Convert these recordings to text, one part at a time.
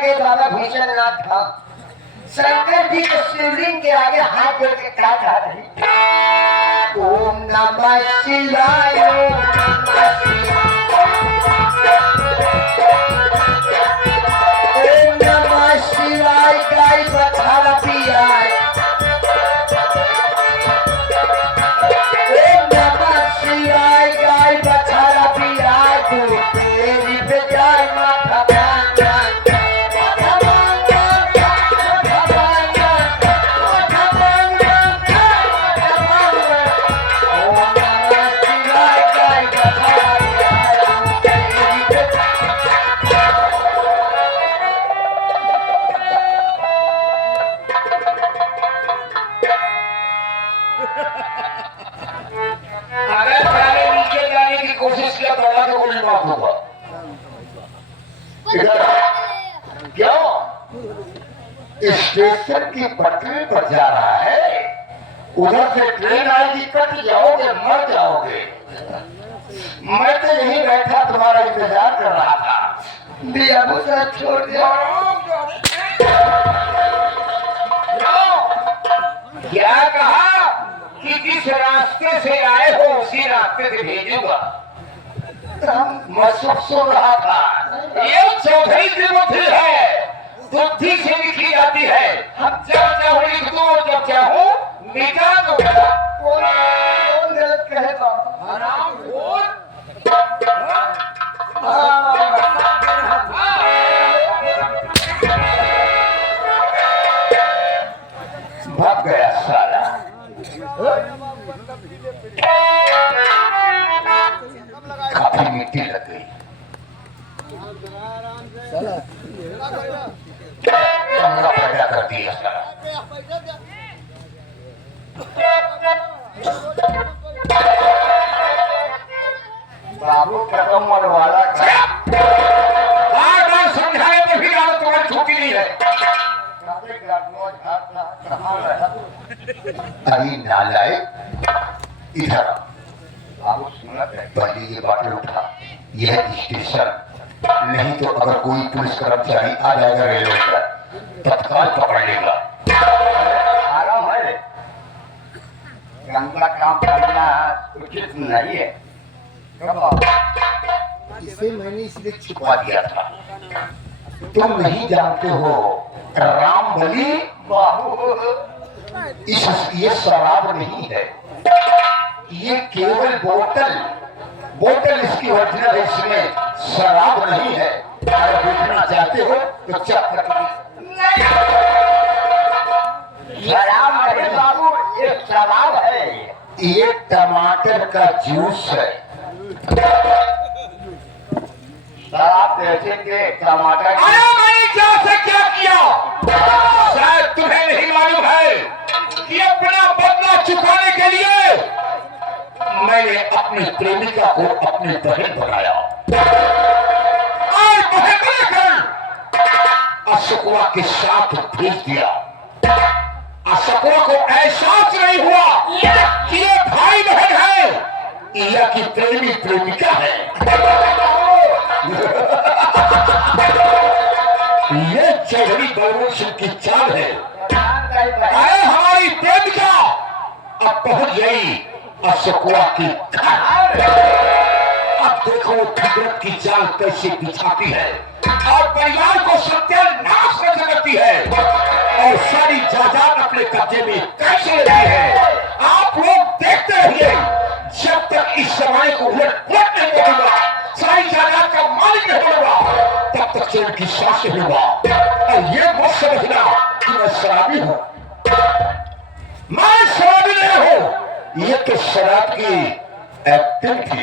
के बाबा भूषणनाथ था शंकर जी के शिवलिंग के आगे हाथ जोड़ के क्या कहा रही? ओम नमः शिवाय ओम नमः शिवाय गाय बछड़ा पियाए ओम नमः शिवाय गाय बछड़ा पियाए तू तेरी पे जाए माथा स्टेशन की पटरी पर जा रहा है, उधर से ट्रेन आएगी, कट जाओगे, मर जाओगे। मैं तो यहीं बैठा तुम्हारा इंतजार कर रहा था। दिया मुझे छोड़ दिया। क्या कहा कि जिस रास्ते से आए हो उसी रास्ते से भेजूंगा। मैं सब सुन रहा था। ये चौधरी की बुद्धि है, बुद्धि से लिखी जाती है। हम जब चाहो लिख दो, जब चाहो मिटा दो। कौन गलत कहेगा? हराम खोर। भाग गया साला। काफी मिट्टी लग गई। पैदा कर दिया बाबू कदम मरवाला समझाए तो भी आप तुम्हारी छुट्टी नहीं है। अभी नालाए इधर बाबू सुना पहले ये बात उठा। यह स्टेशन नहीं तो अगर कोई पुलिस कर्मचारी आ जाएगा रेलवे पर तत्काल पकड़ लेगा। आराम है, गंगा काम करना उचित नहीं है। इसे मैंने इसलिए छुपा दिया था। तुम नहीं जानते हो राम बलि बाबू ये शराब नहीं है, ये केवल बोतल इसकी ओरिजिनल है, इसमें शराब नहीं है। अगर देखना चाहते हो तो चेक कर शराब है बाबू, ये शराब है। ये टमाटर का जूस है। शराब बेचेंगे टमाटर। मैंने क्या से क्या किया? शायद तुम्हें नहीं मालूम है कि अपना बदला चुकाने के लिए मैंने अपनी प्रेमिका को अपनी बहन बनाया और बहन बनाकर अशोकवा के साथ भेज दिया। अशोकवा को एहसास नहीं हुआ कि ये भाई बहन है या कि प्रेमी प्रेमिका है। ये चौधरी बलवंत सिंह की चाल है। हमारी प्रेमिका अब पहुंच गई अशोकवा की घर। अब देखो फितरत की चाल कैसे बिछाती है और परिवार को सत्यानाश कर सकती है और सारी जायदाद अपने कब्जे में कैसे लेती है। आप लोग देखते रहिए जब तक इस समय को उलट नहीं करूंगा, सारी जायदाद का मालिक नहीं बनूंगा, तब तक चैन की सांस नहीं होगा। और ये मत समझना कि मैं शराबी हूं, मैं शराबी नहीं हूं। ये तो शराब की एक्टिंग थी।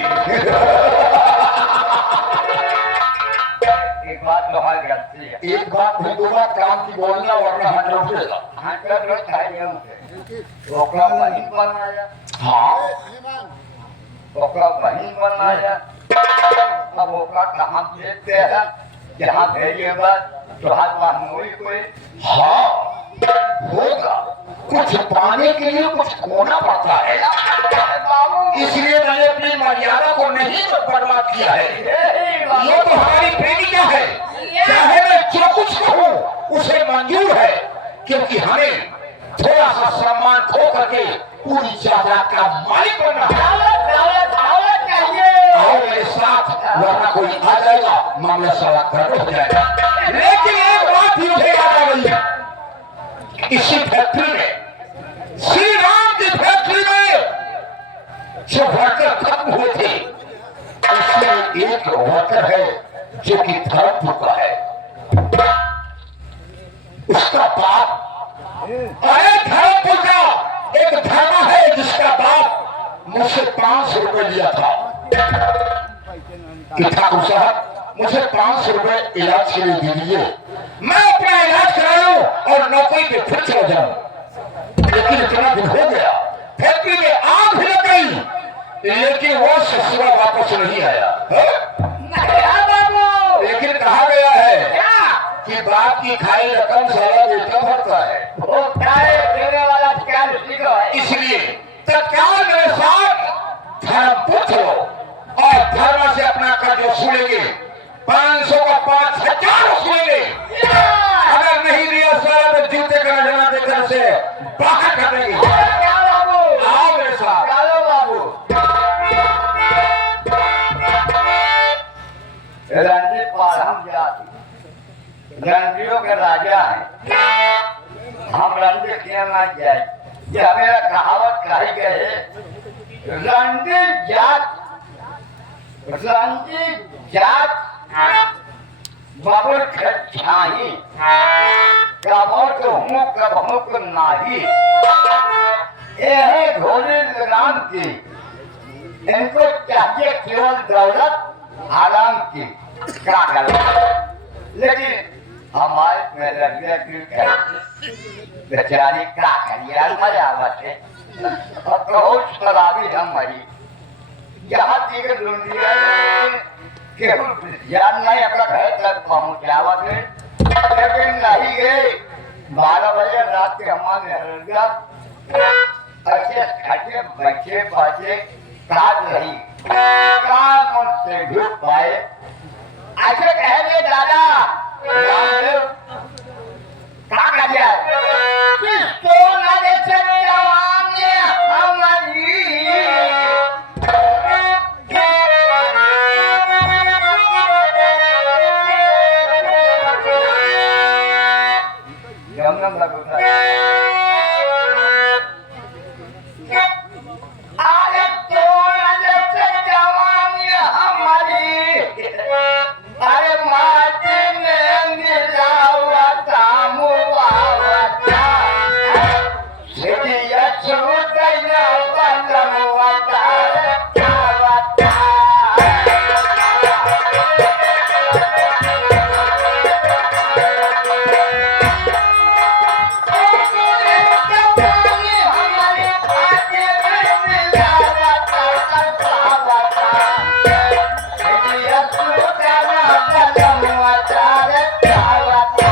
एक बात तो हमारी गलती है। एक बात नहीं, दो बात काम की बोलना वरना 100 चाहिए मुझे। ओकरा बहिन बनाया। हाँ ओकरा बहिन बनाया। अब ओकरा कहाँ भेजते हैं? जहाँ भेजे बाद तो हाथ मांगोई कोई। हाँ होगा, कुछ पाने के लिए कुछ खोना पड़ता है, इसलिए मैंने अपनी मर्यादा को नहीं बर्बाद किया है। ये तो हमारी प्रेमिका है, चाहे मैं जो कुछ कुछ कहूं उसे मंजूर है, क्योंकि हमें थोड़ा सा सम्मान खो करके पूरी जायदाद का मालिक बनना है। आओ मेरे साथ, वरना कोई आ जाएगा, मामला सारा गड़बड़ हो जाएगा। लेकिन एक बात ही मुझे याद आ गई, इसी फैक्ट्री में, श्री राम की फैक्ट्री में जो वर्कर खत्म हुए थे, उसमें एक वर्कर है जो कि धर्मपुर का है। उसका बाप, अरे धर्मपुर का एक धर्मा है जिसका बाप मुझसे 500 रुपए लिया था कि ठाकुर साहब मुझे 500 रुपए इलाज के लिए दे दीजिए, मैं अपना इलाज कराऊं और नौकरी पे फिर चला जाऊं। लेकिन इतना दिन हो गया, फैक्ट्री में आग भी लग गई, लेकिन वो ससुरा वापस नहीं आया। लेकिन कहा गया है कि बाप की खाई रकम सारा बेटा भरता है, वो देने वाला क्या है। इसलिए तत्काल मेरे साथ धर्मपुत्र और धर्म से अपना कर्ज वसूलेंगे, 500 का 5000 वसूलेंगे। अगर नहीं दिया सारा तो जूते का नजरा देकर से बाहर कर देंगे। आओ मेरे साथ। चलो बाबू। रणजीत पाल हम जाति रणजियों के राजा हैं, हम रणजीत खेलना जाए। यह मेरा कहावत कही गए, रणजीत जात बाबुल छाही कबों तो हूँ कबों को नाही। यह घोड़े राम की, इनको चाहिए केवल दौलत आराम की, क्या करें। लेकिन हमारे बेचारी क्या करिए, मजा आवते बहुत शराबी हम मरी जहाँ तक दुनिया जान नहीं अपना घर तक पहुँचावत है। लेकिन नहीं गए 12 बजे रात के हमारे अच्छे खटे बच्चे बचे काट रही काम से घुस पाए। ऐसे कहेंगे दादा रामदेव क्या कर दिया किसको लगे जवानी हमारी यमुना लगता है। अरे तो लगे जवानी हमारी, अरे माटी में मिलावता मुआवता सिटिया छूटैया बनमवता आवता। जवानी हमारी माटी में मिलावता आवता सिटिया छूटैया बनमवता आवता।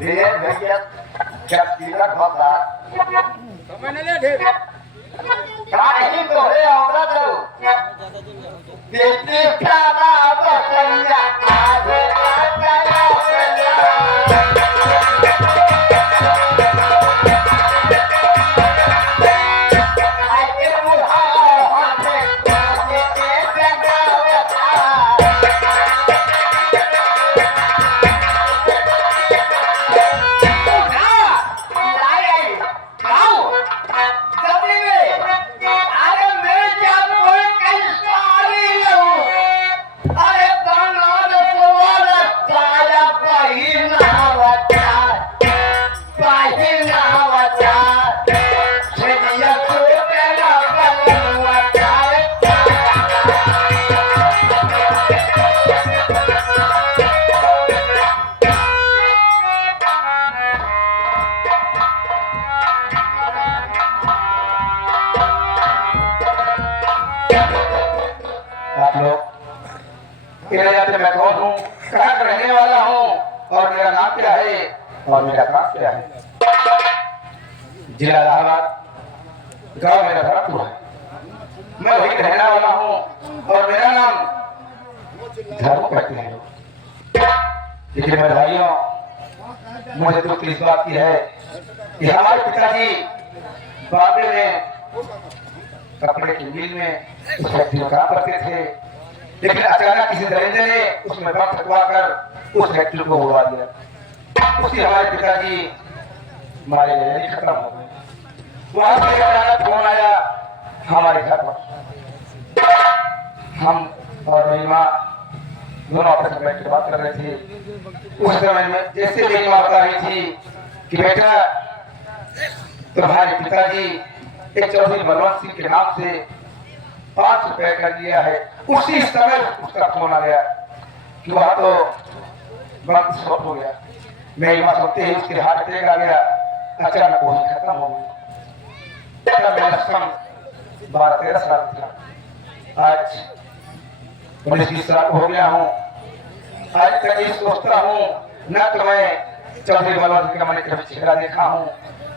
धीरे भैया जब तिलक होता काहे तोरे औरत बेटी खाना बसंजा आगे आया आगे मुहा हाथे के जगावता। आप लोग मेरे जाते मैं कौन हूँ, कहाँ का रहने वाला हूँ और मेरा नाम क्या है और मेरा काम क्या है। जिला इलाहाबाद गाँव मेरा धर्मपुर है, मैं वही रहने वाला हूँ और मेरा नाम धर्म कहते हैं लोग। लेकिन मेरे भाइयों, मुझे दुख इस बात की है कि हमारे पिताजी बॉम्बे में कपड़े की मिल में उस फैक्ट्री में काम करते थे, लेकिन अचानक किसी दरिंदे ने उसमें बम फटवा कर उस फैक्ट्री को उड़वा दिया। उससे हमारे पिताजी मारे गए, खत्म हो गए। वहां से अचानक फोन आया हमारे घर पर। हम और मेरी माँ दोनों आपस में बैठ के बात कर रहे थे। उस समय में जैसे मेरी माँ बता रही थी कि बेटा तुम्हारे पिताजी एक चौधरी बलवंत सिंह के नाम से 5 रुपए कर लिया है, उसी समय उसका फोन आ गया कि वहां तो बम स्फोट हो गया। मेरी माँ सुनते ही उसके हार्ट अटैक आ गया, अचानक वो खत्म हो गया। मेरा सम 12-13 साल था, आज 19-20 साल हो गया हूँ। आज तक ये सोचता हूँ न तो मैं चौधरी बलवंत का मैंने कभी चेहरा देखा हूँ,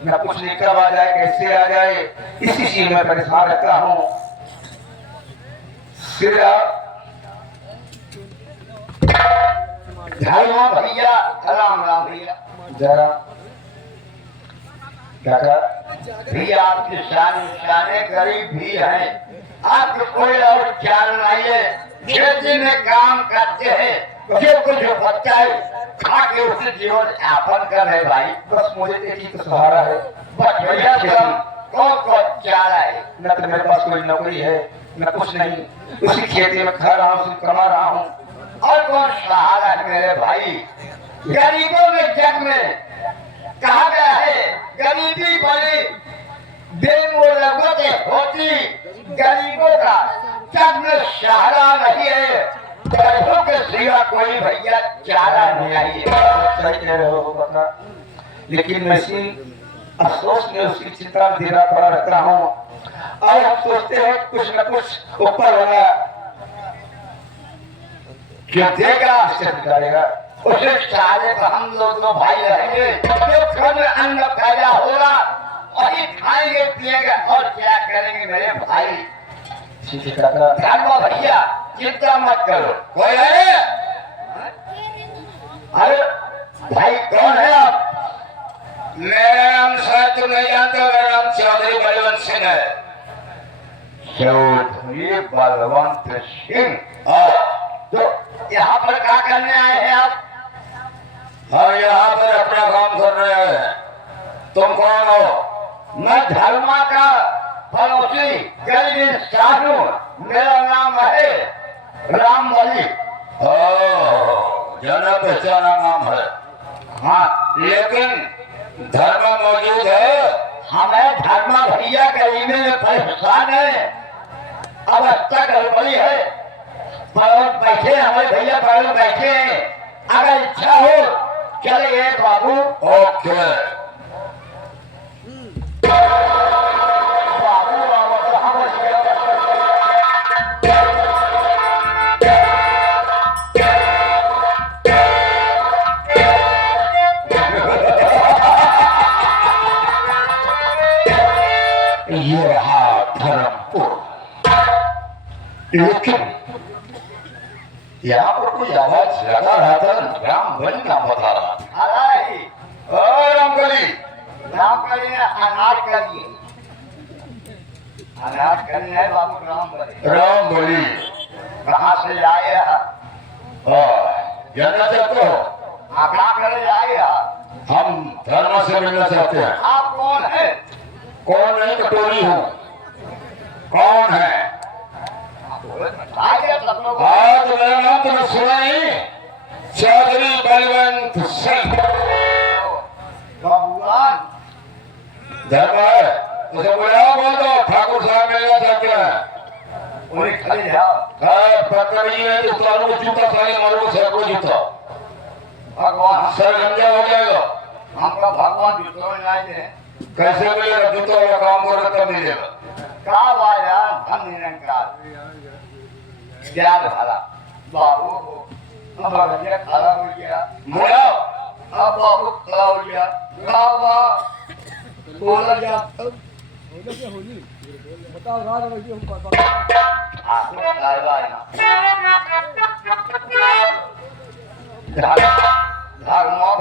न कुछ नहीं, कब आ जाए कैसे आ जाए, इसी चीज में परेशान रहता हूँ। भैया राम राम भैया जरा काका भैया आपके शाने गरीब भी हैं, आपको कोई और ख्याल नहीं है। खेती में काम करते हैं, जो कुछ बच्चा है खा के उसे जीवन यापन कर रहे भाई। बस मुझे एक ही तो सहारा है, बस भैया कौन चारा है, न तो मेरे पास कोई नौकरी है न कुछ नहीं, उसी खेती में खा रहा हूँ, कमा रहा हूँ। और कौन सहारा है मेरे भाई। गरीबों में जग में कहा गया है, गरीबी बड़ी बेमोलबत होती, गरीबों का जग में सहारा नहीं है, गरीबों के सिवा कोई भैया चारा नहीं है। सही कह रहे हो काका, लेकिन मैं इसी अफसोस में उसकी चिंता में देना पड़ा रहता हूँ। और हम सोचते हैं कुछ न कुछ ऊपर वाला क्या देगा निकालेगा। उसे साले पर हम लोग तो भाई रहेंगे, जो घर में अन्न पैदा होगा वही खाएंगे पिएंगे और क्या करेंगे मेरे भाई। ठीक है काका, धर्म भैया चिंता मत करो। कोई है? अरे भाई कौन है आप? मेरा नाम शायद तुम नहीं जानते, मेरा नाम चौधरी बलवंत सिंह है। चौधरी बलवंत सिंह? तो यहाँ पर क्या करने आए हैं आप? हम यहाँ पर अपना काम कर रहे हैं। तुम कौन हो? मैं धर्मा का पड़ोसी गरीब साधु, मेरा नाम है राम बली। जाना पहचाना नाम है। हाँ, लेकिन धर्म मौजूद है। हमें धर्मा भैया गरीबी में परेशान है, अवस्था गड़बड़ी है, पर बैठे हमारे भैया पर बैठे हैं। अगर इच्छा हो चले बाबू। ओके बाबू ये रहा धर्मपुर। लेकिन यहाँ पर कोई आवाज लगा रहा था, राम बली नाम बता रहा था। राम बली, राम करी ने अनाथ करिए, अनाथ करी है बाबू राम बली। राम बली कहाँ से लाए जानना चाहते हो? आगा कर लाए? हम धर्म से मिलना चाहते हैं। आप कौन है? कौन नहीं, कटोरी हूँ। कौन है? आगे सब लोग आज मेरा नाम तुम्हें सुना ही, चौधरी बलवंत सिंह। भगवान धर्म है, उसे बुलाओ, बोल दो ठाकुर साहब मिलना चाहते हैं। उन्हें खड़े जाओ। पकड़िए इस्लामों को जूता साले मरो सैकड़ों जूता, भगवान सर गंजा हो जाएगा। हमका भगवान जूतों में लाए थे। कैसे मिलेगा? जूता वाला काम करो तब मिलेगा। का वाला धन निरंकार ज्ञान भरा बाबू अब अगले खड़ा हो गया। बुलाओ। अब बाबू खड़ा हो गया। बाबा बोला जा धर्म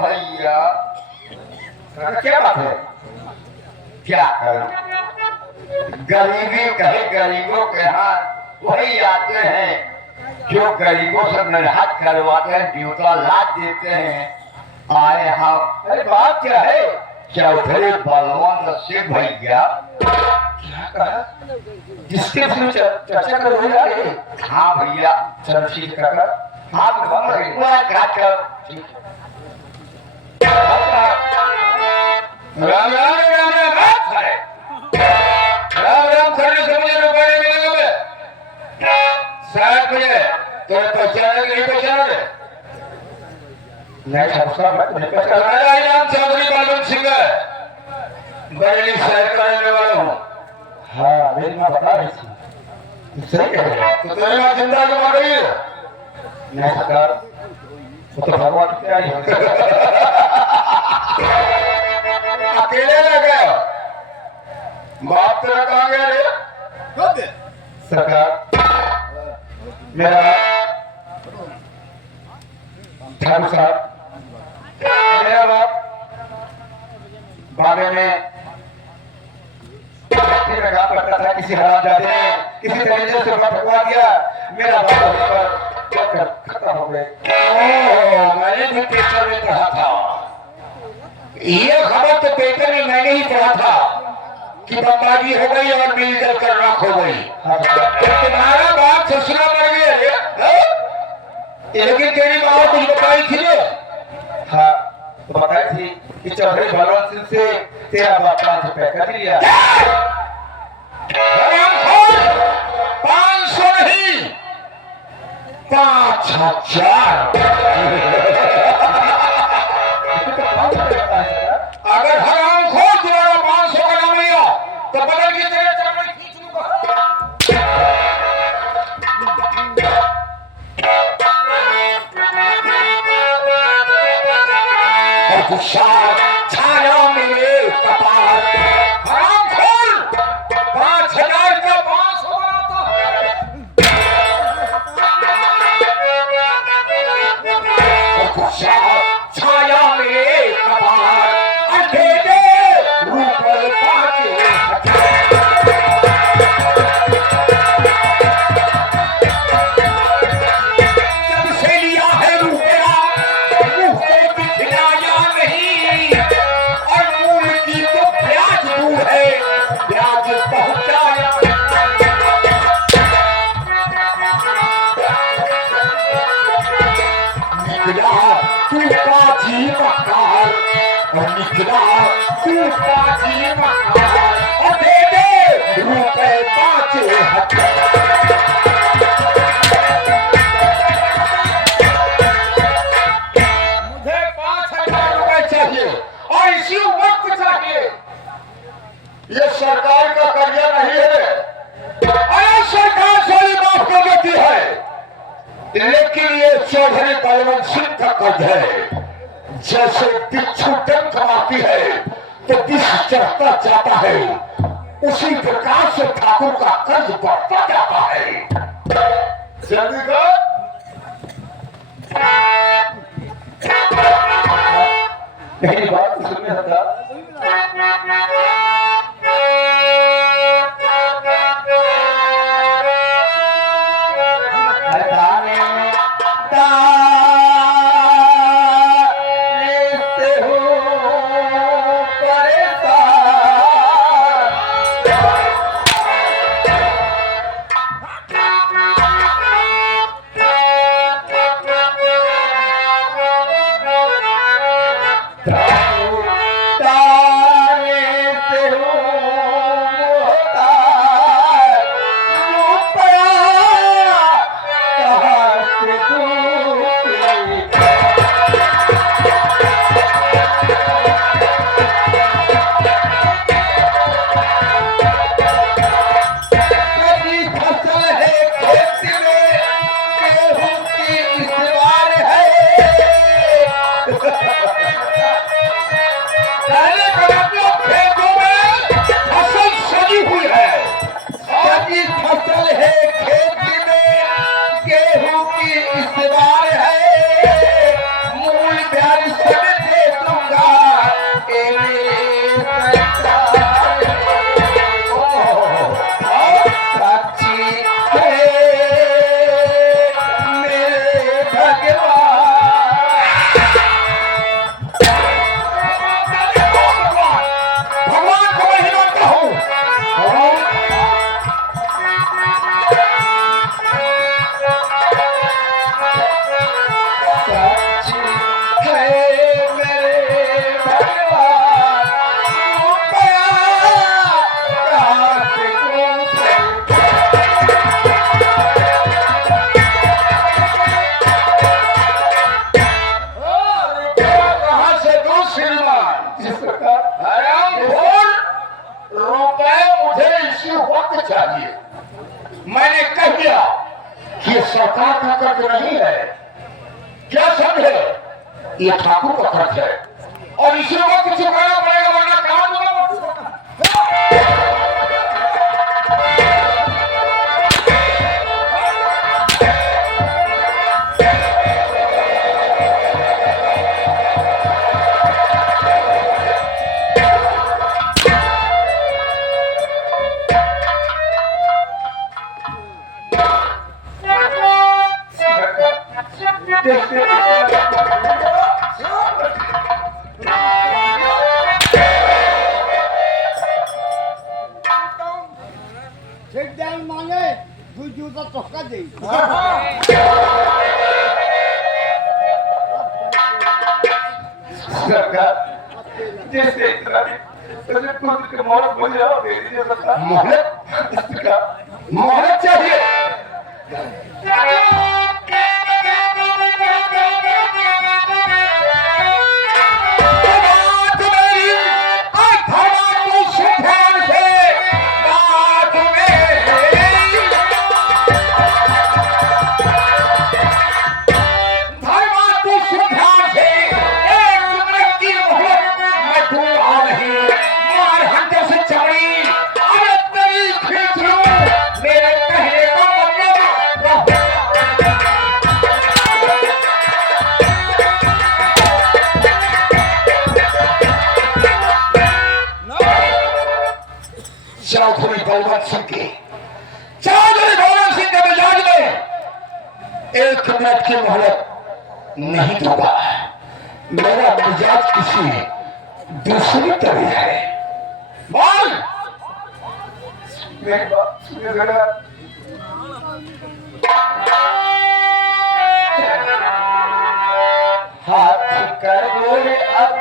भैया क्या बात है? क्या करें? गरीबी कहे गरीबों के यहाँ वही आते हैं जो गरीबों से नरहत करवाते हैं, ड्यूटा लाद देते हैं। आए हम, अरे बात क्या है? चौधरी बलवंत सिंह भैया क्या कहा? जिसके फिर चर्चा करोगे? हाँ भैया चल ठीक है, आप बंद राम राम राम राम राम राम करने से मुझे रुपये नहीं मिलेंगे। 7 बजे तुम्हें पहचाने नहीं पहचानोगे? नहीं साहब मैं नहीं पहचाना। मेरा नाम चौधरी बलवंत सिंह है, बरेली शहर का रहने वाला हूँ। हाँ मेरी माँ बता रही थी। सही कह रहे हो। तो तुम्हें माँ जिंदा क्यों मर गई है? नहीं सरकार वो तो भगवान क्या ही अकेले रह गए? बाप तेरा कहाँ गया रे? सरकार मेरा ठाकुर साहब, मेरा बाप बाबे में काम करता था, किसी हरामजादे ने किसी तरीके से ठुकवा दिया, मेरा बाप वहीं पर खत्म हो गए। मैंने भी पेपर में पढ़ा था, ये खबर तो पेपर में मैंने ही पढ़ा था कि बमबारी हो गई और मिल जल कर राख हो गई। तो तुम्हारा बाप ससुरा मर गया रे? लेकिन तेरी माँ कुछ बताई थी रे? हाँ तो बताई थी कि चौधरी बलवंत सिंह से तेरा बाप 5 रुपए कर लिया। 500 नहीं 5000। अगर हराम खोर तुम्हारा 500 का नाम लिया तो बदल की तेरे चरण खींच लूंगा। छाया मेरे कपाल, हराम खोर 5000 का 500 बनाता है। छाया मेरे कपाल, अंधेरे रूप पाके सबसे लिया है रुपया, मुंह से दिखलाया नहीं, और मूल की तो ब्याज दूर है, ब्याज पहुंचाया। निकला तू पाजी मक्कार, और निकला तू पाजी मक्कार, और दे दे रुपए 5000। मुझे 5000 रुपए चाहिए और इसी वक्त चाहिए। ये सरकार का कर्जा नहीं है, अरे सरकार सारी माफ कर देती है, लेकिन ये चौधरी बलवंत सिंह का कर्ज है। जैसे बिच्छू डंक मारती है तो विष चढ़ता जाता है, उसी प्रकार से ठाकुर का कर्ज बढ़ता जाता है। जल्दी कर। मेरी बात सुनिए सरकार। तारे श्रीमान जी सरकार। अरे बोल, रुपए मुझे इसी वक्त चाहिए। मैंने कह दिया कि ये सरकार का कर्ज नहीं है, क्या समझे, ये ठाकुर का खर्च है और इसी वक्त चुकाना पड़ेगा वरना काम होगा। मांगे दू जूता चौका दे सरकार जैसे इतना मुझे खुद के मोहलत मुझे और दे दीजिए सरकार। मोहलत मोहलत चाहिए। चौधरी बलवंत सिंह के मिजाज में एक मिनट की मोहलत नहीं दूंगा। मेरा मिजाज किसी दूसरी तरह है। बोल, मेरी बात सुनिए जरा। हाथ कर बोले अब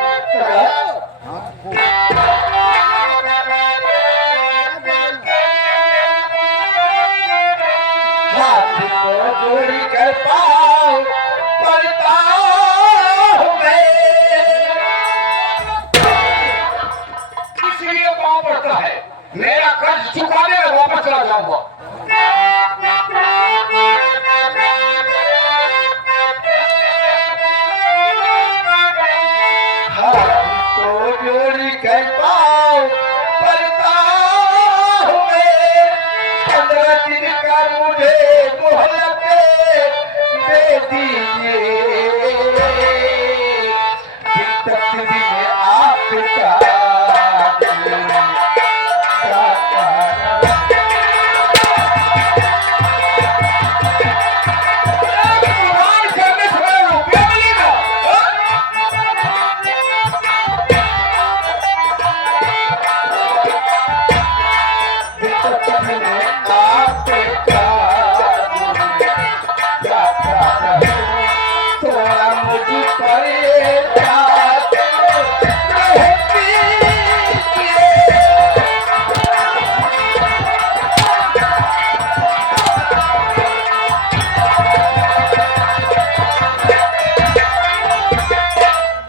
हाथ को जोड़ी कर पाओ पड़ता हूं मैं। इसलिए पाँव पड़ता है, मेरा कर्ज चुकाने में वापस चला जाऊंगा। हाथ को जोड़ी कर पाओ पड़ता हूं मैं। 15 दिन का मुझे मोहलत दे दीजिए। तकदीर में आपका करने समय रुपया मिलेगा।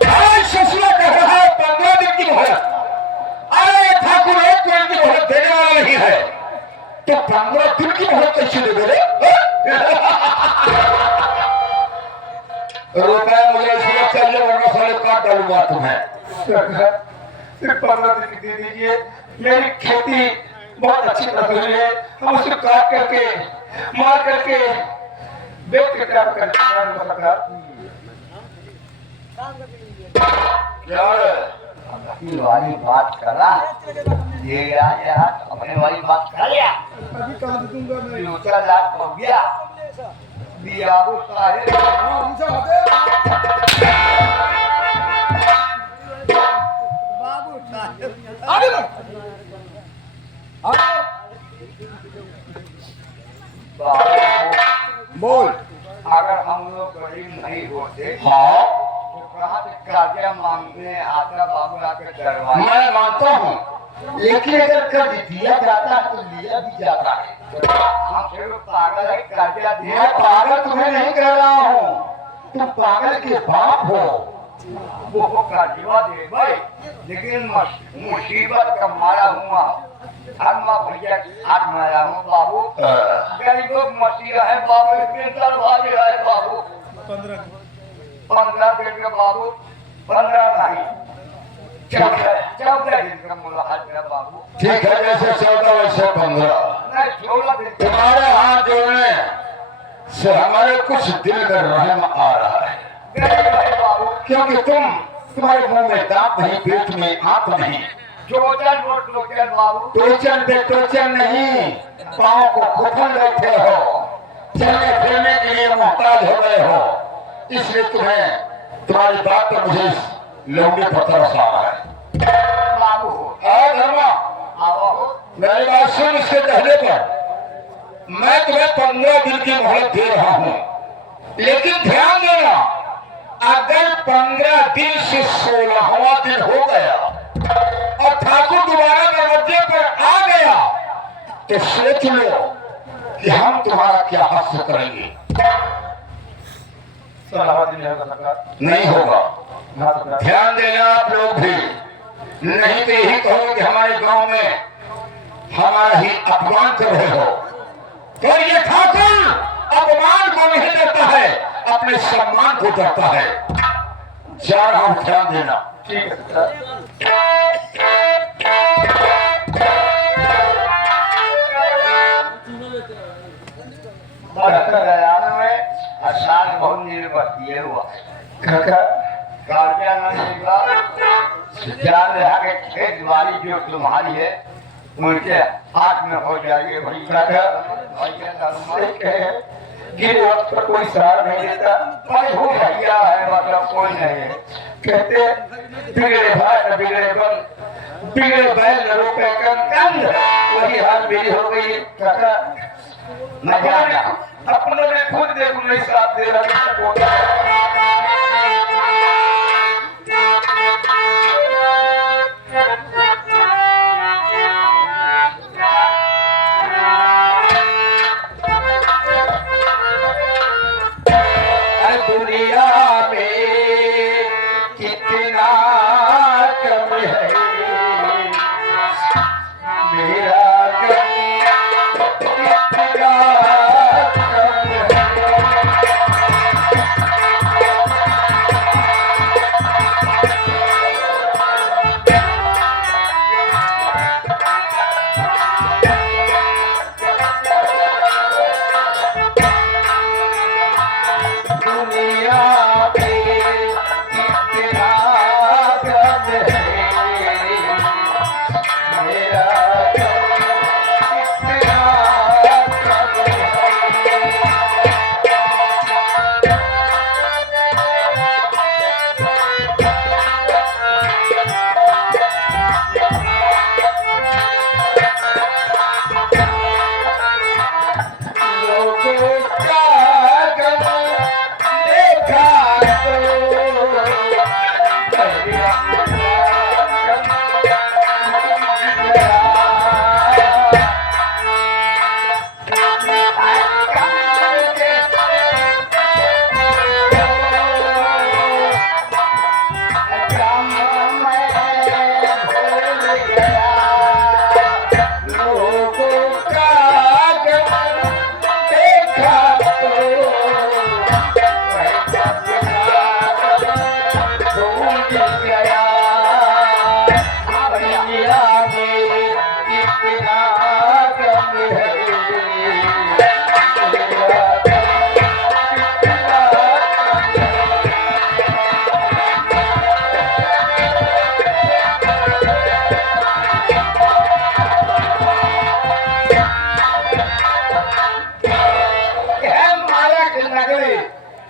आज ससुरा कह रहा है 15 दिन की मोहलत। अरे ठाकुर एक दिन की मोहलत देने वाला नहीं है, तो 15 दिन की मोहलत कैसे दे दे? रुपए मुझे इसलिए चाहिए वरना साले काट डालूंगा तुम्हें। सिर्फ 15 दिन दे दीजिए। मेरी खेती बहुत अच्छी फसल हुई है। हम उसे काट करके मार करके बेच के काम करते हैं। क्या है? अपनी वाली बात करा ये यार अपने वाली बात कर लिया। अभी कहा दूंगा मैं 2 लाख हो गया दिया वो सारे बाबू साहब आगे बोल अगर हम लोग गरीब नहीं होते हाँ, तो कहाँ से कर्जा मांगने आता बाबू आके दरवाजे। मैं मानता हूँ, लेकिन अगर कर्ज दिया जाता है तो लिया भी जाता है। हम फिर पागल है कर्जा मैं दिया। पागल तुम्हें नहीं कह रहा हूँ, तुम पागल के बाप हो। वो का जीवा दे भाई, लेकिन मुसीबत का मारा हुआ धर्मा भैया हाथ मारा हूँ बाबू। गरीबों मसीहा है बाबू, लेकिन दरबार है बाबू। 15 दिन के बाबू, 15 नहीं 14 दिन का मुलाकात है बाबू। ठीक है, जैसे 14 वैसे 15 नहीं 16 दिन तुम्हारे हाथ जोड़ने से हमारे कुछ दिल में रहम आ रहा है, गरीब है बाबू। क्योंकि तुम्हारे मुंह में दांत नहीं, पेट में आंत नहीं, चोचन रोट लोचन बाबू। टोचन पे टोचन नहीं, पाँव को खुफन बैठे हो, चलने फिरने के लिए मोहताज हो गए हो, इसलिए तुम्हारी बात पर मुझे लौंडे पर तरस आ रहा है। बाबू धर्मा, आओ मेरी बात सुन। इसके पहले पर मैं तुम्हें 15 दिन की मोहलत दे रहा हूँ, लेकिन ध्यान देना, अगर 15 दिन से 16वां दिन हो गया और ठाकुर दोबारा दरवाजे पर आ गया तो सोच लो कि हम तुम्हारा क्या हश्र करेंगे। 16वां दिन होगा नहीं होगा, ध्यान देना आप लोग भी, नहीं तो यही कहो कि हमारे गांव में हमारा ही अपमान कर रहे हो। तो ये ठाकुर अपमान को नहीं देता है, अपने सम्मान को देता है। जा रहा हूं, ध्यान देना। ठीक है सर। हरियाणा में आषाढ़ बहुत निर्भर हुआ जान रहा कि खेत वाली जो तुम्हारी है उनके हाथ में हो जाएगी भैया गिर वक्त पर कोई सहारा नहीं देता। भाई हो भैया है मतलब कोई नहीं है। कहते बिगड़े भाई न बिगड़े बन, बिगड़े बैल न रोके कंद, वही हाल मेरी हो गई। काका मैं जाना अपने में खुद देखो नहीं साथ दे रहा। दुनिया में कितना कम है मेरा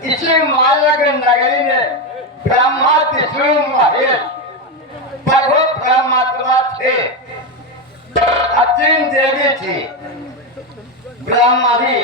इसी मालक नगरी में ब्रह्मा विष्णु महेश प्रभु परमात्मा थे। 3 देवी थी, ब्रह्मा जी